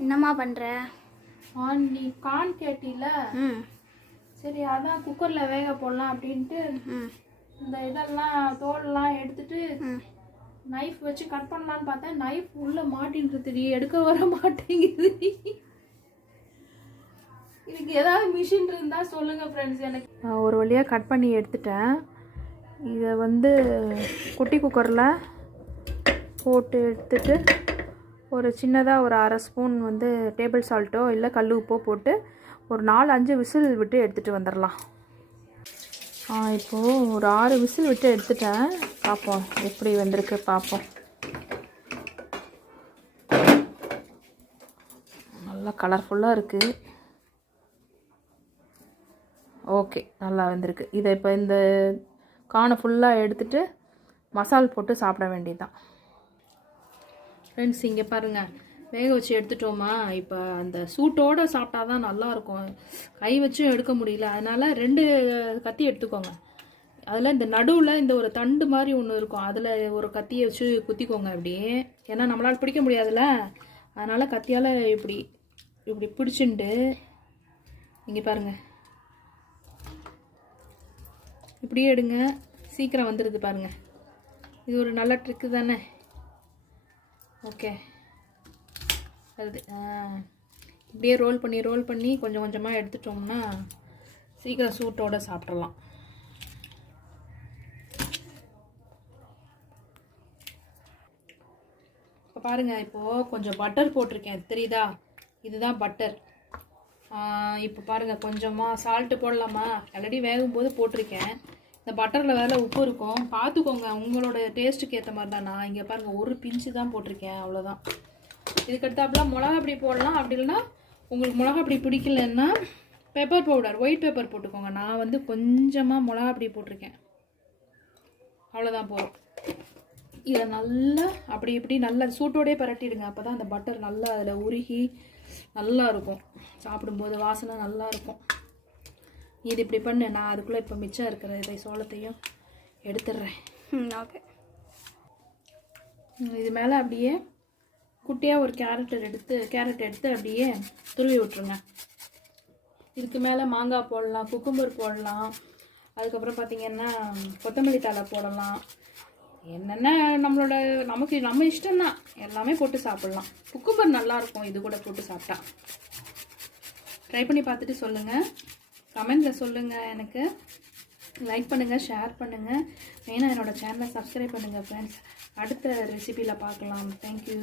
என்னம்மா பண்ணுற? நீ கான் கேட்டில, சரி அதான் குக்கரில் வேக போடலாம் அப்படின்ட்டு இந்த இதெல்லாம் தோலெல்லாம் எடுத்துட்டு நைஃப் வச்சு கட் பண்ணலான்னு பார்த்தேன். நைஃப் உள்ள மாட்டின்றது, எடுக்க வர மாட்டேங்குது. இதுக்கு ஏதாவது மிஷின் இருந்தால் சொல்லுங்கள் ஃப்ரெண்ட்ஸ். எனக்கு ஒரு வழியாக கட் பண்ணி எடுத்துட்டேன். இதை வந்து குட்டி குக்கரில் போட்டு எடுத்துட்டு ஒரு சின்னதாக ஒரு அரை ஸ்பூன் வந்து டேபிள் சால்ட்டோ இல்லை கல் உப்போ போட்டு ஒரு 4-5 விசில் விட்டு எடுத்துகிட்டு வந்துடலாம். இப்போது ஒரு 6 விசில் விட்டு எடுத்துட்டேன். பார்ப்போம் எப்படி வந்திருக்கு பார்ப்போம். நல்லா கலர்ஃபுல்லாக இருக்குது. ஓகே, நல்லா வந்திருக்கு. இதை இப்போ இந்த கானை ஃபுல்லாக எடுத்துகிட்டு மசால் போட்டு சாப்பிட வேண்டியதுதான். ஃப்ரெண்ட்ஸ் இங்கே பாருங்கள், வேக வச்சு எடுத்துட்டோமா. இப்போ அந்த சூட்டோடு சாப்பிட்டா தான் நல்லாயிருக்கும். கை வச்சும் எடுக்க முடியல, அதனால் 2 கத்தி எடுத்துக்கோங்க. அதில் இந்த நடுவில் இந்த ஒரு தண்டு மாதிரி ஒன்று இருக்கும், அதில் ஒரு கத்தியை வச்சு குத்திக்கோங்க அப்படியே. ஏன்னா நம்மளால் பிடிக்க முடியாதுல்ல, அதனால் கத்தியால் இப்படி இப்படி பிடிச்சிண்டு இங்கே பாருங்கள், இப்படியே எடுங்க. சீக்கிரம் வந்துடுது பாருங்கள். இது ஒரு நல்ல ட்ரிக்கு தானே. ஓகே, வருது. இப்படியே ரோல் பண்ணி கொஞ்சம் கொஞ்சமாக எடுத்துட்டோம்னா சீக்கிரம் சூட்டோடு சாப்பிட்றலாம். இப்போ பாருங்கள், இப்போது கொஞ்சம் பட்டர் போட்டிருக்கேன், தெரியுதா? இதுதான் பட்டர். இப்போ பாருங்கள், கொஞ்சமாக சால்ட்டு போடலாமா? ஆல்ரெடி வேகும்போது போட்டிருக்கேன். இந்த பட்டரில் வேறு உப்பு இருக்கும், பார்த்துக்கோங்க. உங்களோட டேஸ்ட்டுக்கு ஏற்ற மாதிரி தான். நான் இங்கே பாருங்கள், ஒரு பிஞ்சு தான் போட்டிருக்கேன், அவ்வளோதான். இதுக்கடுத்தாப்புலாம் மிளகா அப்படி போடலாம். அப்படி இல்லைன்னா உங்களுக்கு மிளகா அப்படி பிடிக்கலன்னா பெப்பர் பவுடர், ஒயிட் பெப்பர் போட்டுக்கோங்க. நான் வந்து கொஞ்சமாக மிளகா அப்படி போட்டிருக்கேன், அவ்வளோதான் போதும். இதை நல்லா அப்படி இப்படி நல்லா சூட்டோடே பரட்டிடுங்க. அப்போ தான் அந்த பட்டர் நல்லா அதில் உருகி நல்லா இருக்கும். சாப்பிடும்போது வாசனை நல்லா இருக்கும். இது இப்படி பண்ணு. நான் அதுக்குள்ளே இப்போ மிச்சம் இருக்கிற இதை சோளத்தையும் எடுத்துடுறேன். ஓகே. இது மேலே அப்படியே குட்டியாக ஒரு கேரட் எடுத்து அப்படியே துருவி விட்டுருங்க. இதுக்கு மேலே மாங்காய் போடலாம், குக்கும்பர் போடலாம், அதுக்கப்புறம் பார்த்திங்கன்னா கொத்தமல்லி தழை போடலாம். என்னென்ன நம்ம இஷ்டம்தான், எல்லாமே போட்டு சாப்பிட்லாம். குக்கும்பர் நல்லாயிருக்கும் இது கூட போட்டு சாப்பிட்டா. ட்ரை பண்ணி பார்த்துட்டு சொல்லுங்கள், கமெண்டில் சொல்லுங்கள். எனக்கு லைக் பண்ணுங்கள், ஷேர் பண்ணுங்கள். மெயினாக என்னோடய சேனலை சப்ஸ்கிரைப் பண்ணுங்கள் ஃப்ரெண்ட்ஸ். அடுத்த ரெசிபியில் பார்க்கலாம். தேங்க்யூ.